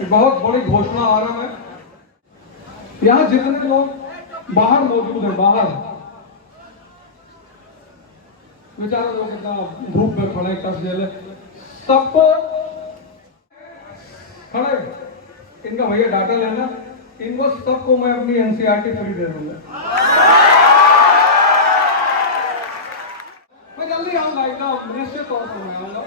एक बहुत बड़ी घोषणा आ रहा है। यहाँ जितने लोग बाहर मौजूद हैं, बाहर बेचारे लोग इतना धूप में खड़े कस जेल सबको खड़े, इनका भैया डाटा लेना, इनको सबको मैं अपनी एनसीईआरटी फ्री दे दूंगा। मैं जल्दी आऊंगा, एकदम निश्चित तौर पर मैं आऊंगा।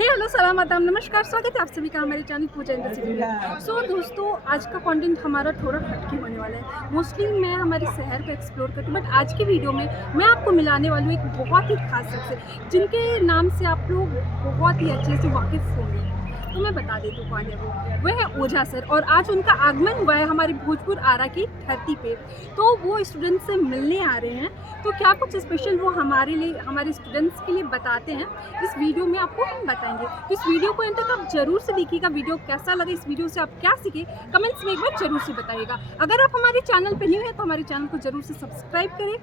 हेलो सलाम आदाब नमस्कार, स्वागत है आप सभी का हमारे चैनल पूजा इंडस्ट्री। सो दोस्तों, आज का कंटेंट हमारा थोड़ा हटके होने वाला है। मोस्टली मैं हमारे शहर को एक्सप्लोर करती हूँ, बट आज की वीडियो में मैं आपको मिलाने वाली हूँ एक बहुत ही खास शख्स जिनके नाम से आप लोग बहुत ही अच्छे से वाकिफ़ होंगे। तो मैं बता देती हूँ कौन है वो है ओझा सर। और आज उनका आगमन हुआ है हमारे भोजपुर आरा की धरती पे। तो वो स्टूडेंट्स से मिलने आ रहे हैं, तो क्या कुछ स्पेशल वो हमारे लिए, हमारे स्टूडेंट्स के लिए बताते हैं, इस वीडियो में आपको हम बताएंगे। तो इस वीडियो को अंत तक आप जरूर से देखिएगा। वीडियो कैसा लगा, इस वीडियो से आप क्या सीखे, कमेंट्स में एक बार जरूर से बताइएगा। अगर आप हमारे चैनल पर न्यू है तो हमारे चैनल को जरूर से सब्सक्राइब करें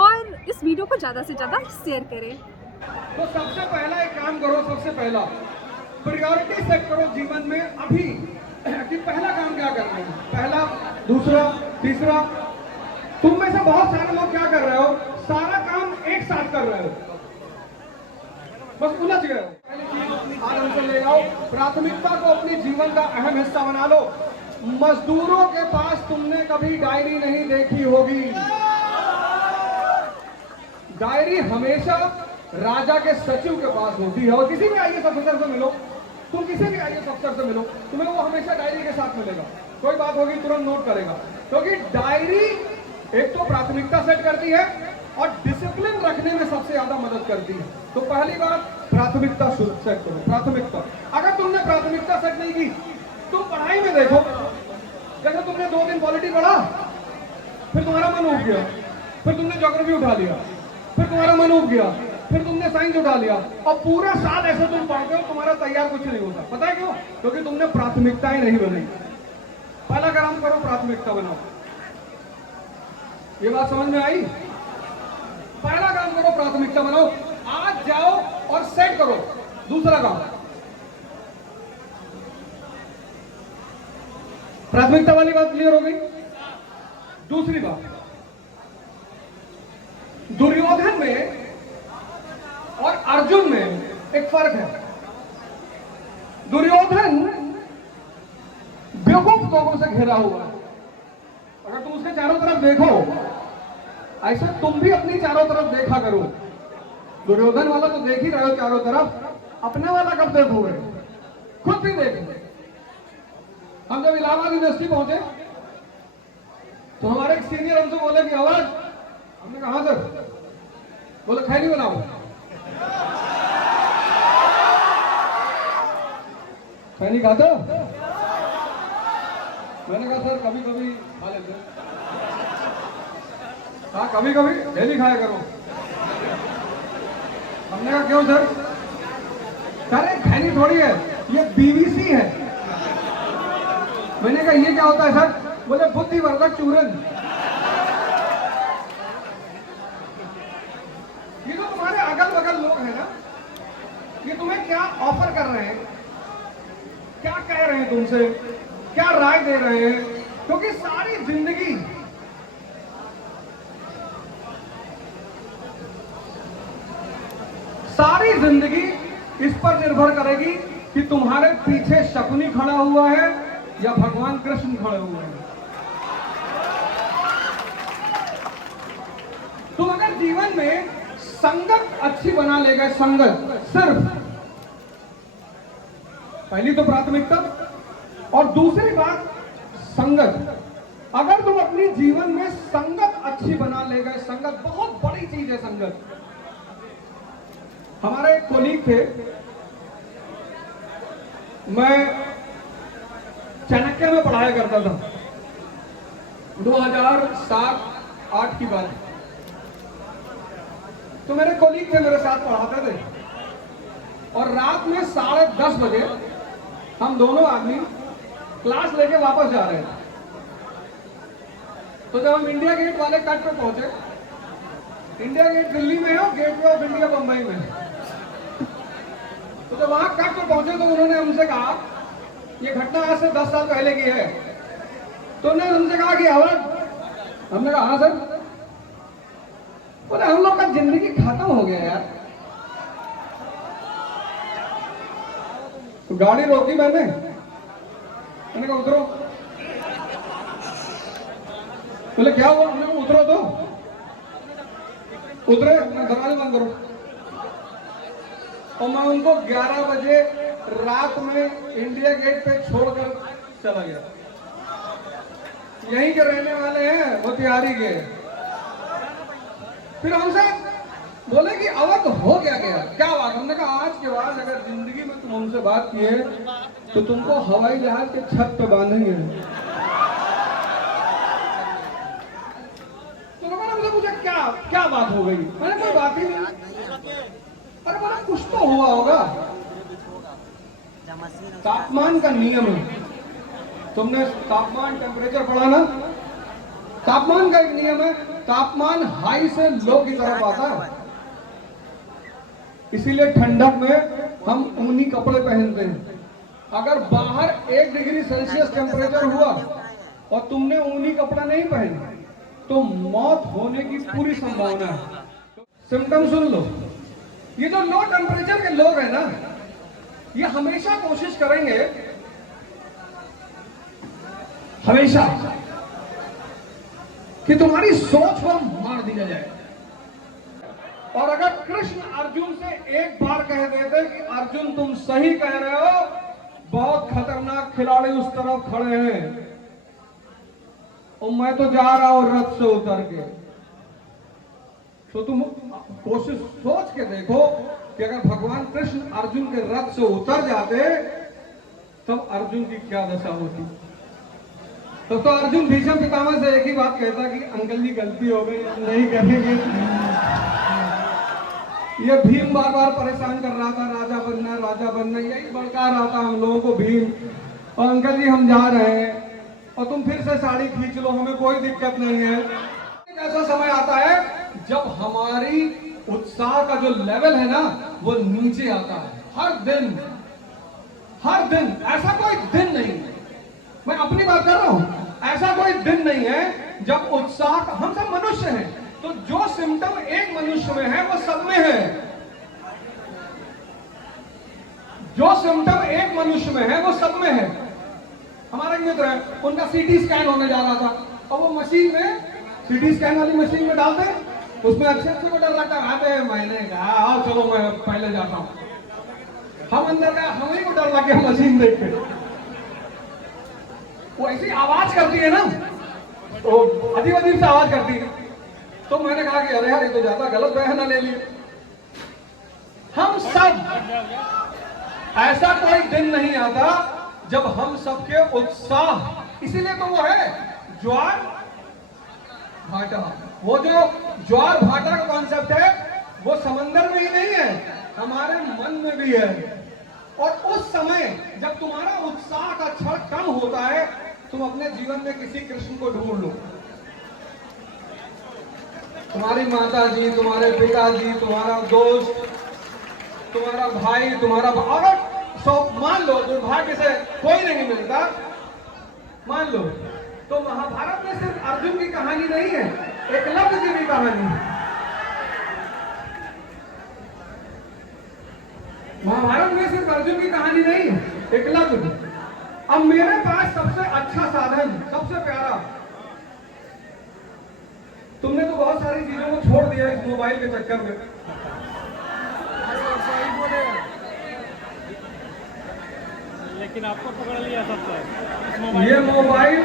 और इस वीडियो को ज़्यादा से ज़्यादा शेयर करें। तो सबसे पहला एक काम करो, सबसे पहला प्रायोरिटी सेट करो जीवन में अभी कि पहला काम क्या करना है, पहला, दूसरा, तीसरा। तुम में से बहुत सारे लोग क्या कर रहे हो, सारा काम एक साथ कर रहे हो, बस उलझ गए हो। आराम से ले आओ, प्राथमिकता को अपने जीवन का अहम हिस्सा बना लो। मजदूरों के पास तुमने कभी डायरी नहीं देखी होगी। डायरी हमेशा राजा के सचिव के पास होती है। और किसी भी आईएएस अफसर से मिलो, तुम किसी भी आईएएस अफसर से मिलो, तुम्हें वो हमेशा डायरी के साथ मिलेगा। कोई बात होगी तुरंत नोट करेगा, क्योंकि डायरी एक तो प्राथमिकता सेट करती है और डिसिप्लिन रखने में सबसे ज्यादा मदद करती है। तो पहली बात, प्राथमिकता सेट करो। प्राथमिकता, अगर तुमने प्राथमिकता सेट नहीं की, तुम पढ़ाई में देखो, जैसे तुमने 2 दिन पॉलिटी पढ़ा, फिर तुम्हारा मन उब गया, फिर तुमने ज्योग्राफी उठा लिया, फिर तुम्हारा मन उब गया, फिर तुमने साइंस उठा लिया, और पूरा साल ऐसे तुम पढ़ते हो, तुम्हारा तैयार कुछ नहीं होता। पता है क्यों? क्योंकि तुमने प्राथमिकताएं नहीं बनाई। पहला काम करो, प्राथमिकता बनाओ। ये बात समझ में आई? पहला काम करो, प्राथमिकता बनाओ। आज जाओ और सेट करो। दूसरा काम, प्राथमिकता वाली बात क्लियर हो गई। दूसरी बात, दुर्योधन में और अर्जुन में एक फर्क है। दुर्योधन बेवकूफ लोगों से घिरा हुआ है। अगर तुम उसके चारों तरफ देखो, ऐसे तुम भी अपनी चारों तरफ देखा करो। दुर्योधन वाला तो देख ही रहे हो चारों तरफ, अपने वाला कब देखोगे? खुद भी देखो। हम जब इलाहाबाद यूनिवर्सिटी पहुंचे तो हमारे एक सीनियर हमसे बोले कि आवाज, हमने कहा सर, बोले खैनी बनाओ। खैनी खाते हो? मैंने कहा सर कभी कभी खा लेते। हाँ कभी कभी, डेली खाया करो। हमने कहा क्यों सर? अरे खैनी थोड़ी है, ये बीवीसी है। मैंने कहा ये क्या होता है सर? बोले बुद्धिवर्धक चूरन। ये जो तुम्हारे अगल बगल लोग हैं ना, ये तुम्हें क्या ऑफर कर रहे हैं, क्या कह रहे हैं तुमसे, क्या राय दे रहे हैं? क्योंकि सारी जिंदगी इस पर निर्भर करेगी कि तुम्हारे पीछे शकुनी खड़ा हुआ है या भगवान कृष्ण खड़े हुए हैं। तुम अगर जीवन में संगत अच्छी बना ले गए, संगत सिर्फ, पहली तो प्राथमिकता, और दूसरी बात संगत। अगर तुम अपनी जीवन में संगत अच्छी बना ले गए, संगत बहुत बड़ी चीज है। संगत, हमारे एक कोलीग थे, मैं चाणक्य में पढ़ाया करता था, 2007-8 की बात। तो मेरे कोलीग थे, मेरे साथ पढ़ाते थे, और रात में 10:30 बजे हम दोनों आदमी क्लास लेके वापस जा रहे थे। तो जब हम इंडिया गेट वाले कट पे पहुंचे, इंडिया गेट दिल्ली में है और गेटवे ऑफ इंडिया बंबई में है, तो जब वहां कट पे पहुंचे तो उन्होंने हमसे कहा ये घटना आज से 10 साल पहले की है। तो उन्होंने हमसे कहा कि अवध, हमने कहा हाँ सर। बोले हम लोग का जिंदगी खत्म हो गया यार। तो गाड़ी रोकी मैंने कहा उतरो। बोले क्या हुआ? हमने कहा उतरो। तो उतरे, दरवाजे बंद करो। और मैं उनको 11 बजे रात में इंडिया गेट पे छोड़कर चला गया। यहीं के रहने वाले हैं, वो तैयारी के। फिर हमसे बोले कि अवध हो क्या क्या बात? हमने कहा आज के बाद अगर जिंदगी में तुम हमसे बात किए तो तुमको हवाई जहाज के छत पे बांधेंगे। तो लोगों ने मुझे पूछा क्या बात हो गई? मैंने कोई बात ही नहीं। अरे बोला कुछ तो हुआ होगा। तापमान का नियम है, तुमने तापमान टेम्परेचर पढ़ा ना? तापमान का एक नियम है, तापमान हाई से लो की तरफ आता है। इसीलिए ठंडक में हम ऊनी कपड़े पहनते हैं। अगर बाहर 1 डिग्री सेल्सियस टेम्परेचर हुआ और तुमने ऊनी कपड़ा नहीं पहना तो मौत होने की पूरी संभावना है। सिम्टम सुन लो। ये जो लो टेम्परेचर के लोग हैं ना, ये हमेशा कोशिश करेंगे, हमेशा, कि तुम्हारी सोच को मार दिया जाए। और अगर कृष्ण अर्जुन से एक बार कह देते कि अर्जुन तुम सही कह रहे हो, बहुत खतरनाक खिलाड़ी उस तरफ खड़े हैं और मैं तो जा रहा हूं रथ से उतर के, तो तुम कोशिश सोच के देखो कि अगर भगवान कृष्ण अर्जुन के रथ से उतर जाते तब अर्जुन की क्या दशा होती। तो अर्जुन भीष्म पितामह से एक ही बात कहता कि अंकल जी गलती हो गई, नहीं करेंगे। ये भीम बार बार परेशान कर रहा था, राजा बनना, यही भड़का रहा था हम लोगों को भीम। और अंकल जी हम जा रहे हैं और तुम फिर से साड़ी खींच लो, हमें कोई दिक्कत नहीं है। एक ऐसा समय आता है जब हमारी उत्साह का जो लेवल है ना वो नीचे आता है। हर दिन ऐसा कोई दिन नहीं, मैं अपनी बात कर रहा हूं, ऐसा कोई दिन नहीं है जब उत्साह, हम सब मनुष्य हैं, तो जो सिम्टम एक मनुष्य में है वो सब में है। जो सिम्टम एक मनुष्य में है वो सब में है। हमारा एक मित्र है, उनका सीटी स्कैन होने जा रहा था और वो मशीन में, सीटी स्कैन वाली मशीन में डालते हैं, उसमें अच्छे को डर लगता है। मैंने कहा आओ चलो मैं पहले जाता हूं। हम अंदर गए, हमें को डर लग गया मशीन देख के। वो ऐसी आवाज करती है ना, तो अजीब से आवाज करती है। तो मैंने कहा कि अरे यार ये तो ज्यादा गलत बयाना ले ली। हम सब, ऐसा कोई दिन नहीं आता जब हम सबके उत्साह, इसीलिए तो वो है ज्वार भाटा। वो जो ज्वार भाटा का कॉन्सेप्ट है वो समंदर में ही नहीं है, हमारे मन में भी है। और उस समय जब तुम्हारा उत्साह का क्षण कम होता है, तुम अपने जीवन में किसी कृष्ण को ढूंढ लो। तुम्हारी माता जी, तुम्हारे पिताजी, तुम्हारा दोस्त, तुम्हारा भाई, तुम्हारा अगर सब मान लो दुर्भाग्य से कोई नहीं मिलता, मान लो, तो महाभारत में सिर्फ अर्जुन की कहानी नहीं है, एकलव्य की भी कहानी है। महाभारत में सिर्फ अर्जुन की कहानी नहीं है, एकलव्य की। अब मेरे पास सबसे अच्छा साधन, सबसे प्यारा, तुमने तो बहुत सारी चीजों को छोड़ दिया इस मोबाइल के चक्कर में। लेकिन आपको पकड़ लिया सबसे। ये मोबाइल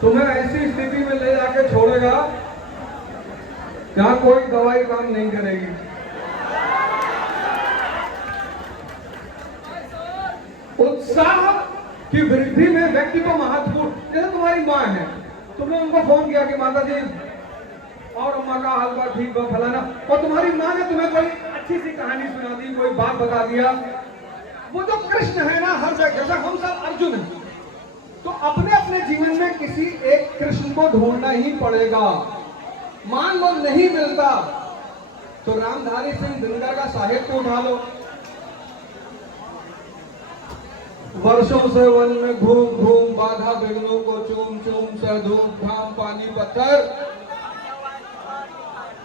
तुम्हें ऐसी स्थिति में ले जाके छोड़ेगा जहां कोई दवाई काम नहीं करेगी। उत्साह की वृद्धि में व्यक्ति को महत्वपूर्ण, जैसे तुम्हारी माँ है, तुमने उनको फोन किया कि माता जी और अम्मा का हाल बा ठीक बा फलाना, और तुम्हारी माँ ने तुम्हें कोई अच्छी सी कहानी सुना दी, कोई बात बता दिया। वो जो कृष्ण है ना हर जगह, जैसा हम सब अर्जुन हैं, तो अपने अपने जीवन में किसी एक कृष्ण को ढूंढना ही पड़ेगा। मान लो नहीं मिलता तो रामधारी सिंह दिनकर का साहित्य उठा लो, वर्षों से वन में घूम घूम बाधा विघ्नों को चूम चूम से धूप घाम पानी पत्थर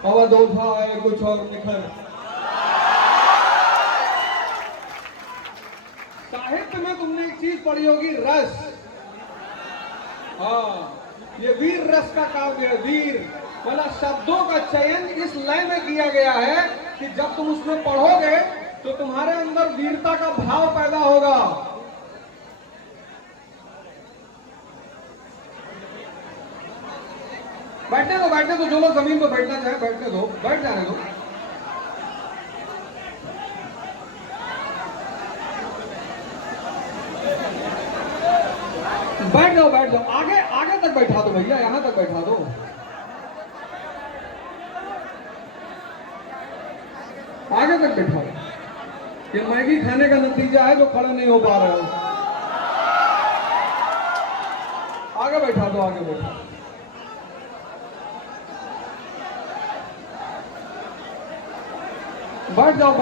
अवधोधा आए कुछ और निखर। साहित्य में तुमने एक चीज पढ़ी होगी, रस। हाँ, ये वीर रस का काव्य है। वीर मतलब शब्दों का चयन इस लय में किया गया है कि जब तुम उसमें पढ़ोगे तो तुम्हारे अंदर वीरता का भाव पैदा होगा। बैठने दो, जो लोग जमीन पर बैठना चाहे बैठने दो, बैठ जाने दो। बैठ जाओ, आगे तक बैठा दो भैया, यहां तक बैठा दो। आगे तक बैठा दो। ये मैगी खाने का नतीजा है जो खड़े नहीं हो पा रहे हो। आगे बैठा दो, आगे बैठा दो। बैठ जाओ।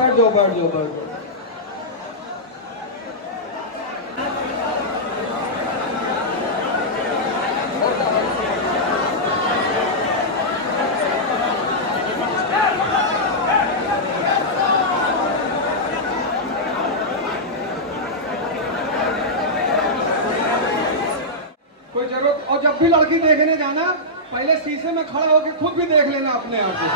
कोई जरूरत, और जब भी लड़की देखने जाना पहले शीशे में खड़ा होकर खुद भी देख लेना अपने आप को।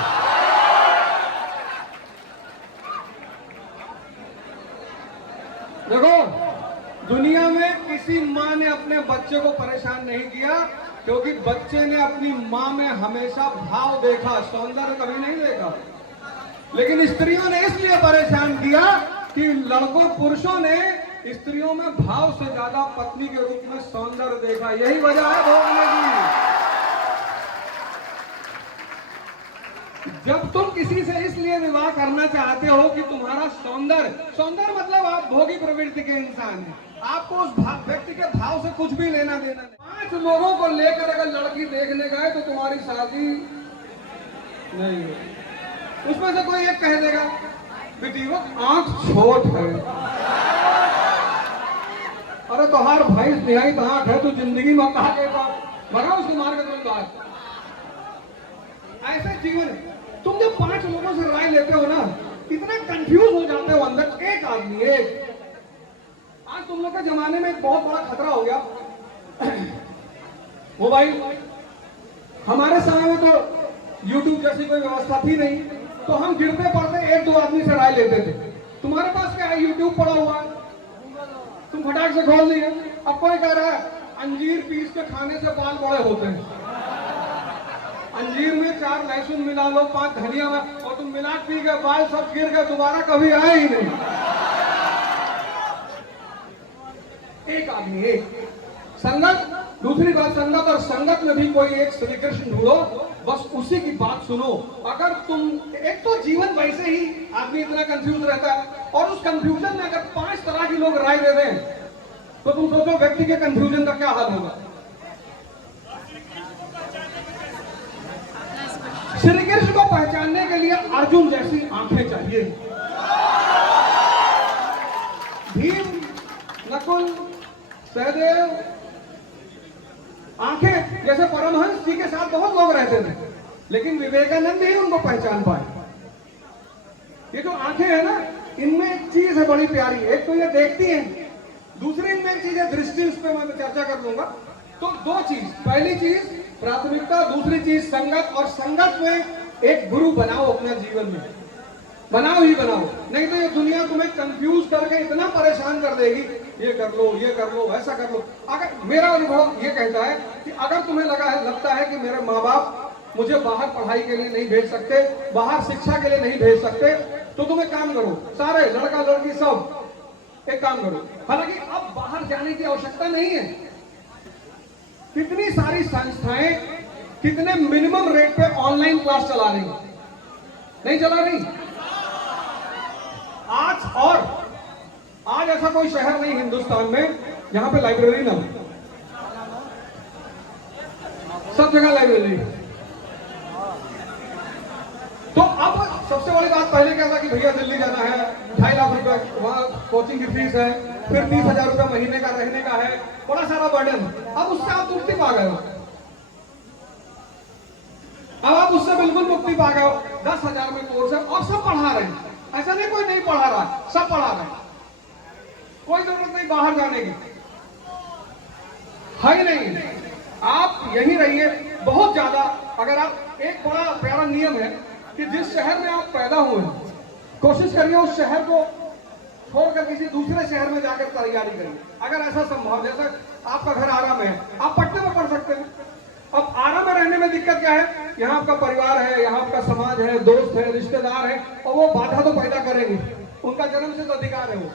देखो, दुनिया में किसी माँ ने अपने बच्चे को परेशान नहीं किया, क्योंकि बच्चे ने अपनी माँ में हमेशा भाव देखा, सौंदर्य कभी नहीं देखा। लेकिन स्त्रियों ने इसलिए परेशान किया कि लड़कों पुरुषों ने स्त्रियों में भाव से ज्यादा पत्नी के रूप में सौंदर्य देखा। यही वजह है भोगने की। जब तुम किसी से इसलिए विवाह करना चाहते हो कि तुम्हारा सौंदर्य मतलब आप भोगी प्रवृत्ति के इंसान हैं, आपको उस व्यक्ति के भाव से कुछ भी लेना देना नहीं। 5 लोगों को लेकर अगर लड़की देखने गए तो तुम्हारी शादी नहीं हो। उसमें से कोई एक कह देगा बेटी वो आंख छोट है, अरे तोहार भाई निहाई आंख है, तो जिंदगी में कहा के भगा उसको मार के तुम बात। ऐसे जीवन है। तुम जब 5 लोगों से राय लेते हो ना, इतना कंफ्यूज हो जाते हो अंदर। एक आदमी आज तुम लोग के जमाने में एक बहुत बड़ा खतरा हो गया, मोबाइल। हमारे समय में तो YouTube जैसी कोई व्यवस्था थी नहीं, तो हम गिरते पड़ते 1-2 आदमी से राय लेते थे। तुम्हारे पास क्या है, YouTube पड़ा हुआ है, तुम फटाक से खोल दिए। अब कोई कह रहा है अंजीर पीस के खाने से बाल बड़े होते हैं। अंजीर में 4 लहसुन मिला लो, 5 धनिया में, और तुम मिला पी के बाल सब गिर गए, दोबारा कभी आए ही नहीं। एक आदमी एक संगत। दूसरी बात, संगत और संगत में भी कोई एक श्री कृष्ण ढूंढो, बस उसी की बात सुनो। अगर तुम एक तो जीवन वैसे ही आदमी इतना कंफ्यूज रहता है, और उस कंफ्यूजन में अगर 5 तरह के लोग राय दे दें तो तुम सोचो व्यक्ति के कंफ्यूजन का क्या हाल होगा। श्री कृष्ण को पहचानने के लिए अर्जुन जैसी आंखें चाहिए, भीम, नकुल, सहदेव, आंखें जैसे परमहंस जी के साथ बहुत लोग रहते थे, लेकिन विवेकानंद ही उनको पहचान पाए। ये जो आंखें है ना, इनमें एक चीज है बड़ी प्यारी। एक तो ये देखती है, दूसरी इनमें एक चीज है दृष्टि, उस पर मैं चर्चा कर लूंगा। तो 2 चीज, पहली चीज प्राथमिकता, दूसरी चीज संगत। और संगत में एक गुरु बनाओ अपने जीवन में, बनाओ ही बनाओ, नहीं तो ये दुनिया तुम्हें कंफ्यूज करके इतना परेशान कर देगी, ये कर लो, ऐसा कर लो। अगर मेरा अनुभव ये कहता है कि अगर तुम्हें लगता है कि मेरे माँ बाप मुझे बाहर पढ़ाई के लिए नहीं भेज सकते, बाहर शिक्षा के लिए नहीं भेज सकते, तो तुम एक काम करो, सारे लड़का लड़की सब एक काम करो। हालांकि अब बाहर जाने की आवश्यकता नहीं है। कितनी सारी संस्थाएं कितने मिनिमम रेट पे ऑनलाइन क्लास चला रही, नहीं चला रही आज ऐसा कोई शहर नहीं हिंदुस्तान में जहां पे लाइब्रेरी ना हो। सब जगह लाइब्रेरी। तो अब सबसे बड़ी बात, पहले क्या था कि भैया दिल्ली जाना है, 2.5 लाख रुपए वहां कोचिंग की फीस है, फिर 30,000 रुपया महीने का रहने का है, बड़ा सारा बर्डन। अब उससे आप मुक्ति पा गए हो, अब आप उससे बिल्कुल मुक्ति पा गए हो। 10,000 में कोर्स है और सब पढ़ा रहे हैं, ऐसा नहीं कोई नहीं पढ़ा रहा, सब पढ़ा रहे हैं, कोई जरूरत नहीं बाहर जाने की, है ही नहीं। आप यही रहिए बहुत ज्यादा। अगर आप, एक बड़ा प्यारा नियम है कि जिस शहर में आप पैदा हुए हैं, कोशिश करिए उस शहर को छोड़कर किसी दूसरे शहर में जाकर तैयारी करिए, अगर ऐसा संभव। जैसे आपका घर आरा में है, आप पटने में पढ़ सकते हैं। अब आरा में रहने में दिक्कत क्या है, यहाँ आपका परिवार है, यहाँ आपका समाज है, दोस्त है, रिश्तेदार है, और वो बाधा तो पैदा करेंगे, उनका जन्मसिद्ध अधिकार है वो।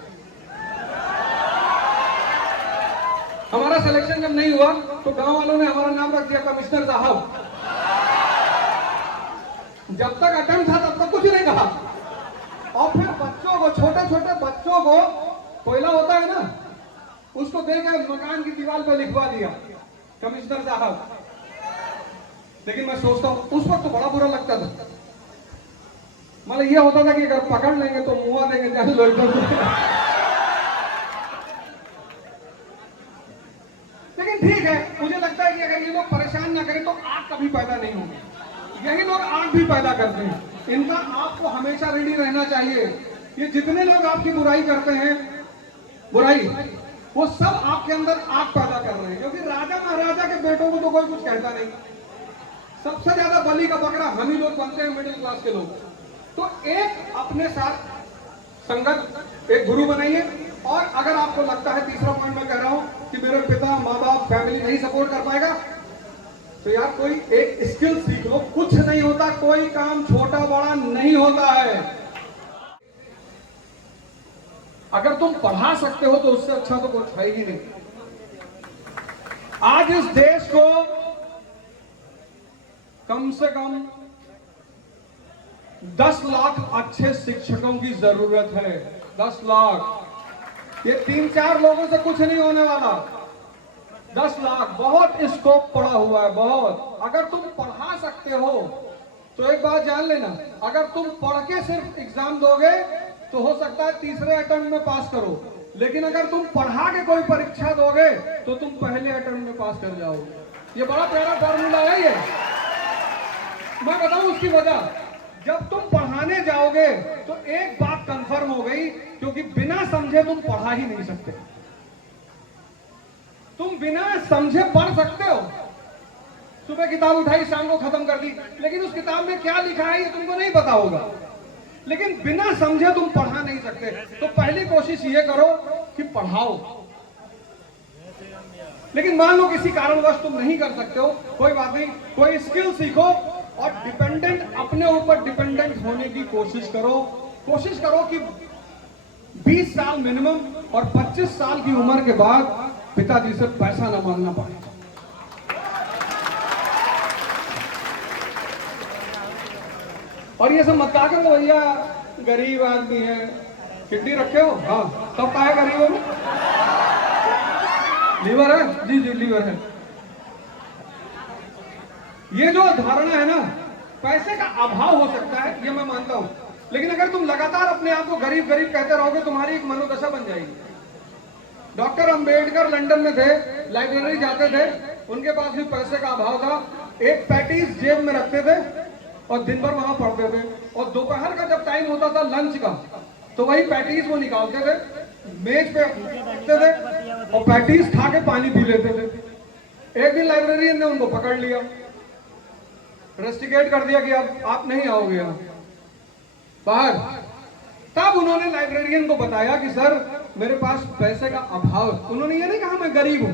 हमारा सिलेक्शन जब नहीं हुआ तो गांव वालों ने हमारा नाम रख दिया कमिश्नर साहब। जब तक अटेम्प्ट था तब तक कुछ नहीं कहा, और फिर बच्चों को, छोटे छोटे बच्चों को, कोयला होता है ना, उसको देकर मकान की दीवार पर लिखवा दिया कमिश्नर साहब। लेकिन मैं सोचता हूं उस वक्त तो बड़ा बुरा लगता था, मतलब ये होता था कि अगर पकड़ लेंगे तो मुआ देंगे जैसे लड़कों। लेकिन ठीक है, मुझे लगता है कि अगर ये लोग परेशान ना करें तो आग कभी पैदा नहीं होगी। यही लोग आग भी पैदा करते हैं, इनका आपको हमेशा रेडी रहना चाहिए। ये जितने लोग आपकी बुराई करते हैं, बुराई, वो सब आपके अंदर आग पैदा कर रहे हैं, क्योंकि राजा महाराजा के बेटों को तो कोई कुछ कहता नहीं। सबसे ज्यादा बलि का बकरा हम ही लोग बनते हैं, मिडिल क्लास के लोग। तो एक अपने साथ संगत, एक गुरु बनाइए। और अगर आपको लगता है, तीसरा पॉइंट मैं कह रहा हूं कि मेरे पिता, माँ बाप, फैमिली नहीं सपोर्ट कर पाएगा, तो यार कोई एक स्किल सीख लो। कुछ नहीं होता, कोई काम छोटा बड़ा नहीं होता है। अगर तुम पढ़ा सकते हो तो उससे अच्छा तो कुछ है ही नहीं। आज इस देश को कम से कम 10 लाख अच्छे शिक्षकों की जरूरत है। 10 लाख, ये 3-4 लोगों से कुछ नहीं होने वाला। 10 लाख, बहुत स्कोप पड़ा हुआ है, बहुत। अगर तुम पढ़ा सकते हो तो एक बात जान लेना, अगर तुम पढ़ के सिर्फ एग्जाम दोगे तो हो सकता है तीसरे अटेम्प्ट में पास करो, लेकिन अगर तुम पढ़ा के कोई परीक्षा दोगे तो तुम पहले अटेम्प्ट में पास कर जाओगे। ये बड़ा प्यारा फॉर्मूला है ये। मैं बताऊं उसकी वजह, जब तुम पढ़ाने जाओगे तो एक बात कंफर्म हो गई, क्योंकि बिना समझे तुम पढ़ा ही नहीं सकते। तुम बिना समझे पढ़ सकते हो, सुबह किताब उठाई, शाम को खत्म कर दी, लेकिन उस किताब में क्या लिखा है ये तुमको नहीं पता होगा। लेकिन बिना समझे तुम पढ़ा नहीं सकते। तो पहली कोशिश ये करो कि पढ़ाओ। लेकिन मान लो किसी कारणवश तुम नहीं कर सकते हो, कोई बात नहीं, कोई स्किल सीखो और डिपेंडेंट, अपने ऊपर डिपेंडेंट होने की कोशिश करो। कोशिश करो कि 20 साल मिनिमम और 25 साल की उम्र के बाद पिताजी से पैसा न मांगना पड़े। और ये सब मत कहा करो भैया गरीब आदमी है, किडनी रखे हो, हाँ तब कहा है गरीब हो, लीवर है, जी जी लीवर है। ये जो धारणा है ना, पैसे का अभाव हो सकता है, ये मैं मानता हूं, लेकिन अगर तुम लगातार अपने आप को गरीब गरीब कहते रहोगे, तुम्हारी एक मनोदशा बन जाएगी। डॉक्टर अंबेडकर लंदन में थे, लाइब्रेरी जाते थे, उनके पास भी पैसे का अभाव था। एक पैटीज जेब में रखते थे और दिन भर वहां पढ़ते थे, और दोपहर का जब टाइम होता था लंच का, तो वही पैटीज वो निकालते थे, मेज पे रखते थे और पैटीज खा के पानी पी लेते थे। एक दिन लाइब्रेरियन ने उनको पकड़ लिया, रेस्टिकेट कर दिया कि अब आप नहीं आओगे यहाँ बाहर। तब उन्होंने लाइब्रेरियन को बताया कि सर मेरे पास पैसे का अभाव है। उन्होंने ये नहीं कहा मैं गरीब हूं।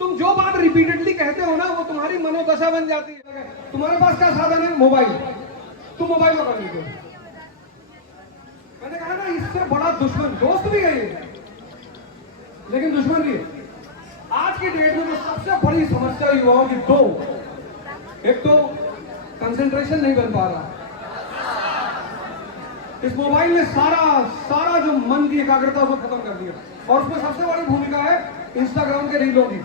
तुम जो बात रिपीटेडली कहते हो ना, वो तुम्हारी मनोदशा बन जाती है। तुम्हारे पास क्या साधन है? मोबाइल। तुम मोबाइल में कर लीजिए। मैंने कहा ना, इससे बड़ा दुश्मन, दोस्त भी है ये, लेकिन दुश्मन भी है। आज की डेट में जो सबसे बड़ी समस्या युवाओं की दो, एक तो कंसंट्रेशन नहीं बन पा रहा, इस मोबाइल ने सारा जो मन की एकाग्रता को खत्म कर दिया, और उसमें सबसे बड़ी भूमिका है इंस्टाग्राम के रीलों की।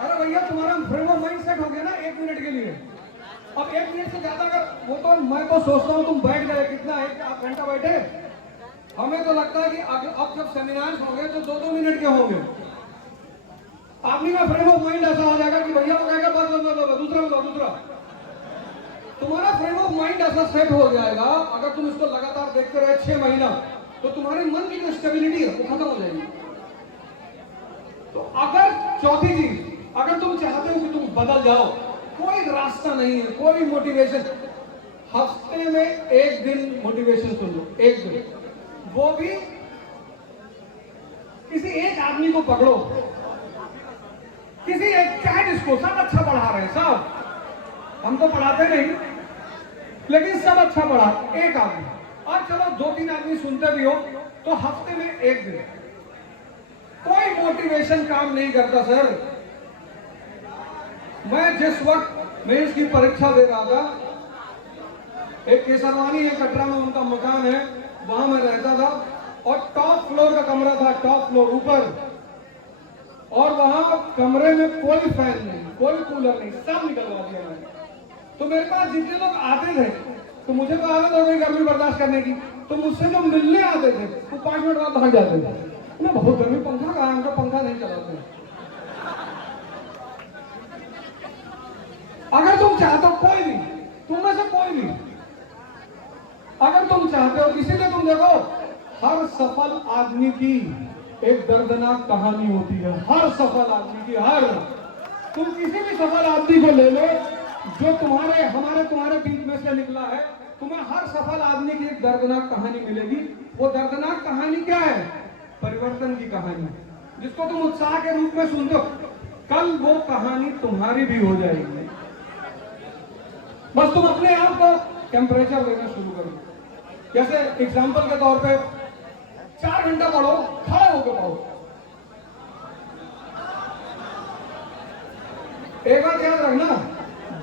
अरे भैया तुम्हारा फ्रेम ऑफ माइंड सेट हो गया ना 1 मिनट के लिए। अब 1 मिनट से ज्यादा अगर वो, तो मैं तो सोचता हूं तुम बैठ गए, कितना 1 घंटा बैठे, हमें तो लगता है कि अब जब सेमिनार्स होंगे तो 2-2 मिनट के होंगे। आदमी का फ्रेम ऑफ माइंड ऐसा हो जाएगा कि भैया वो कहेगा बस बस बस दूसरा। तुम्हारा फ्रेम ऑफ माइंड ऐसा सेट हो जाएगा, अगर तुम इसको लगातार देखते रहे 6 महीना, तो तुम्हारे मन की जो स्टेबिलिटी है वो खत्म हो जाएगी। तो अगर चौथी चीज, अगर तुम चाहते हो कि तुम बदल जाओ, कोई रास्ता नहीं है, कोई मोटिवेशन, हफ्ते में 1 दिन मोटिवेशन सुन लो, 1 दिन, वो भी किसी एक आदमी को पकड़ो, किसी एक, चाहे जिसको, सब अच्छा पढ़ा रहे हैं, सब, हम तो पढ़ाते नहीं, लेकिन सब अच्छा पढ़ा, एक आदमी, और चलो 2-3 आदमी सुनते भी हो, तो हफ्ते में 1 दिन। कोई मोटिवेशन काम नहीं करता सर। मैं जिस वक्त मेंस की परीक्षा दे रहा था, एक केसरवानी है, कटरा में उनका मकान है, वहां मैं रहता था, और टॉप फ्लोर का कमरा था, टॉप फ्लोर ऊपर, और वहां कमरे में कोई फैन नहीं, कोई कूलर नहीं, सब निकलवा दिया मैंने। तो मेरे पास जितने लोग आते थे, तो मुझे तो आदत हो गई गर्मी बर्दाश्त करने की, तो मुझसे जो मिलने आते थे वो 5 मिनट बाद भाग जाते थे। मैं बहुत गर्मी, पंखा कहाँ है? उनका पंखा नहीं चलाते। अगर तुम चाहते हो, कोई भी, तुम में से कोई भी, अगर तुम चाहते हो, इसीलिए तुम देखो, हर सफल आदमी की एक दर्दनाक कहानी होती है, हर सफल आदमी की, हर, तुम किसी भी सफल आदमी को ले लो जो तुम्हारे बीच में से निकला है, तुम्हें हर सफल आदमी की एक दर्दनाक कहानी मिलेगी। वो दर्दनाक कहानी क्या है? परिवर्तन की कहानी, जिसको तुम उत्साह के रूप में सुनते हो, कल वो कहानी तुम्हारी भी हो जाएगी। बस तुम अपने आप को टेम्परेचर लेना शुरू करो। जैसे एग्जाम्पल के तौर पे 4 घंटा पढ़ो, खड़े होकर पढ़ो। एक बात याद रखना,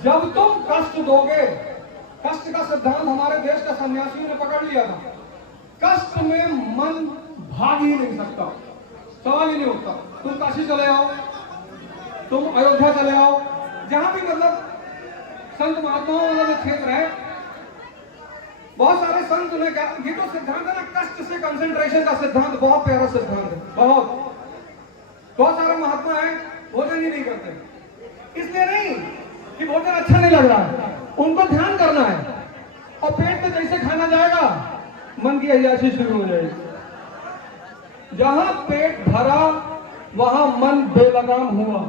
जब तुम कष्ट दोगे, कष्ट का सिद्धांत हमारे देश का सन्यासियों ने पकड़ लिया था, कष्ट में मन भाग ही नहीं सकता, सवाल ही नहीं उठता। तुम काशी चले आओ, तुम अयोध्या चले आओ, जहां भी मतलब संत महात्माओं वाला जो क्षेत्र है, बहुत सारे संत ने कहा, ये तो सिद्धांत है ना, कष्ट से कंसंट्रेशन का सिद्धांत, बहुत प्यारा सिद्धांत है, बहुत सारे महात्मा हैं भोजन ही नहीं करते, इसलिए नहीं कि भोजन अच्छा नहीं लग रहा है, उनको ध्यान करना है, और पेट में जैसे खाना जाएगा मन की अय्याशी शुरू हो जाएगी। जहां पेट भरा वहां मन बेलगाम हुआ।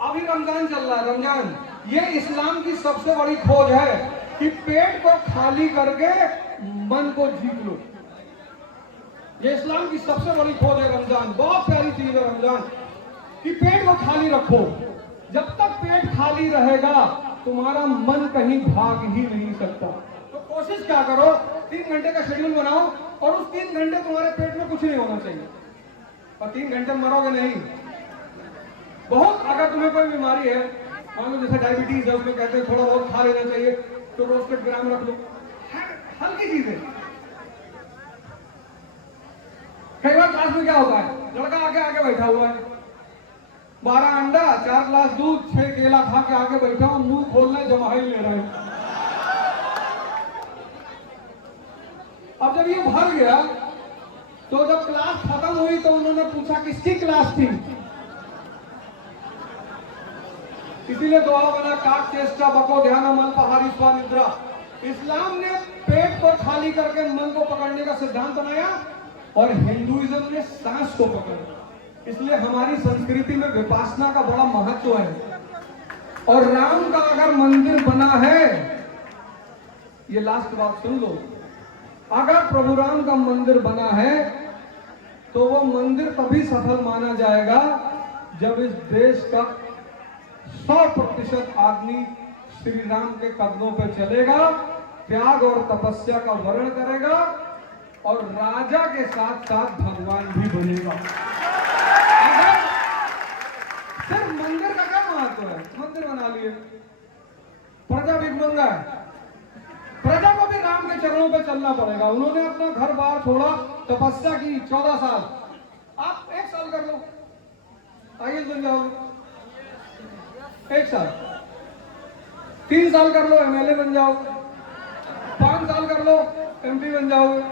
अभी रमजान चल रहा है, रमजान, ये इस्लाम की सबसे बड़ी खोज है कि पेट को खाली करके मन को जीत लो। ये इस्लाम की सबसे बड़ी खोज है रमजान, बहुत प्यारी चीज है रमजान, कि पेट को खाली रखो। जब तक पेट खाली रहेगा तुम्हारा मन कहीं भाग ही नहीं सकता। तो कोशिश क्या करो, 3 घंटे का शेड्यूल बनाओ, और उस 3 घंटे तुम्हारे पेट में कुछ नहीं होना चाहिए, और 3 घंटे मरोगे नहीं। बहुत, अगर तुम्हें कोई बीमारी है, मान लो जैसे डायबिटीज है, उसमें कहते हैं थोड़ा बहुत खा लेना चाहिए, तो रोस्टेड ग्राम रख लो, हल्की चीज है। कई बार क्लास में क्या होता है, लड़का आगे बैठा हुआ है, 12 अंडा, 4 ग्लास दूध, 6 केला खा के आगे बैठा हूं, मुंह खोलने जमा ही ले रहा है। अब जब ये भर गया, तो जब क्लास खत्म हुई तो उन्होंने पूछा किसकी क्लास थी, इसीलिए दुआ बना, काक चेष्टा बको ध्यान मल पहाड़ी स्वा निद्रा। इस्लाम ने पेट को खाली करके मन को पकड़ने का सिद्धांत बनाया, और हिंदुइज्म ने सांस को पकड़ा। इसलिए हमारी संस्कृति में विपासना का बड़ा महत्व है। और राम का अगर मंदिर बना है, ये लास्ट बात सुन लो, अगर प्रभु राम का मंदिर बना है तो वो मंदिर तभी सफल माना जाएगा जब इस देश का 100% आदमी श्री राम के कदमों पर चलेगा, त्याग और तपस्या का वर्ण करेगा, और राजा के साथ साथ भगवान भी बनेगा। अगर सिर्फ मंदिर का क्या महत्व है, मंदिर बना लिए, प्रजा भिखमंगा है, प्रजा को भी राम के चरणों पे चलना पड़ेगा। उन्होंने अपना घर बार छोड़ा, तपस्या की 14 साल, आप 1 साल कर लो, आईएएस बन जाओगे, 1 साल, 3 साल कर लो एमएलए बन जाओगे, 5 साल कर लो एमपी बन जाओगे,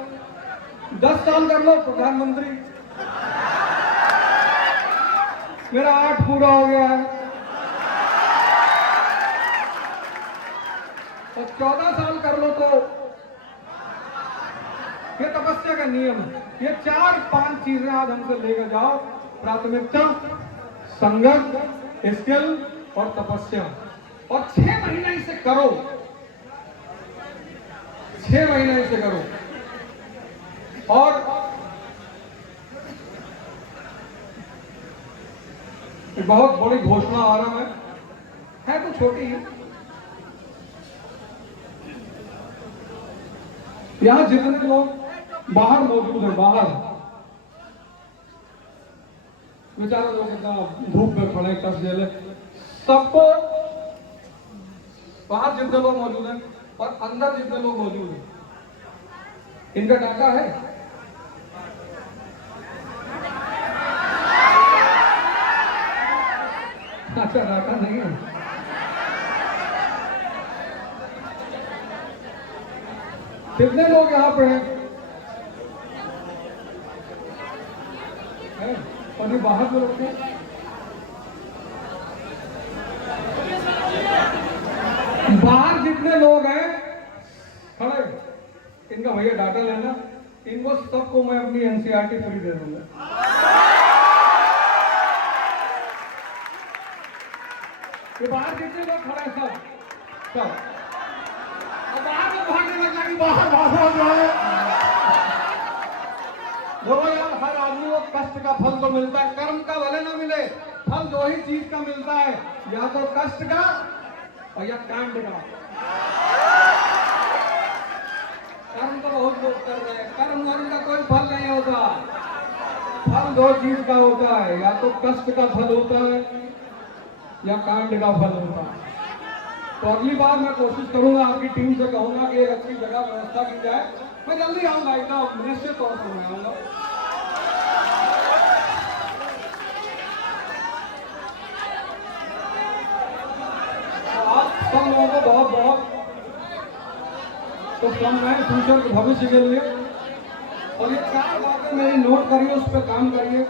10 साल कर लो प्रधानमंत्री, मेरा 8 पूरा हो गया है। तो 14 साल कर लो तो ये तपस्या का नियम है। ये 4-5 चीजें आज हमसे लेकर जाओ, प्राथमिकता, संघर्ष, स्किल और तपस्या, और 6 महीने इसे करो, 6 महीने इसे करो। और एक बहुत बड़ी घोषणा आ रहा है तो छोटी ही। यहां जितने लोग बाहर मौजूद हैं, बाहर बेचारे लोग इतना धूप में खड़े, कष्ट झेले, सबको, बाहर जितने लोग मौजूद हैं और अंदर जितने लोग मौजूद हैं, इनका डाटा है। अच्छा, डाटा नहीं है। कितने लोग यहाँ पे हैं? और ये बाहर के लोग हैं? बाहर जितने लोग हैं खड़े, इनका भैया डाटा लेना, इनको सबको मैं अपनी एनसीईआरटी फ्री दे दूंगा। ये बाहर जितने लोग खड़े हैं सब और बाहर में भागने लगना कि बाहर भागो जो है। देखो यार, हर आदमी को कष्ट का फल तो मिलता है, कर्म का भले ना मिले, फल 2 ही चीज का मिलता है, या तो कष्ट का और या कांड का। कर्म तो बहुत लोग कर रहे हैं, कर्म वर्म का कोई फल नहीं होता, फल 2 चीज का होता है, या तो कष्ट का फल होता है या कांड का फल होता है। तो अगली बार मैं कोशिश करूंगा, आपकी टीम से कहूंगा कि एक अच्छी जगह व्यवस्था की जाए। मैं जल्दी आऊंगा, एकदम निश्चित तौर पर मैं आऊंगा। तो आप सब लोगों को बहुत बहुत तो कम है फ्यूचर के भविष्य के लिए, और ये 4 बातें मेरी नोट करिए, उस पर काम करिए।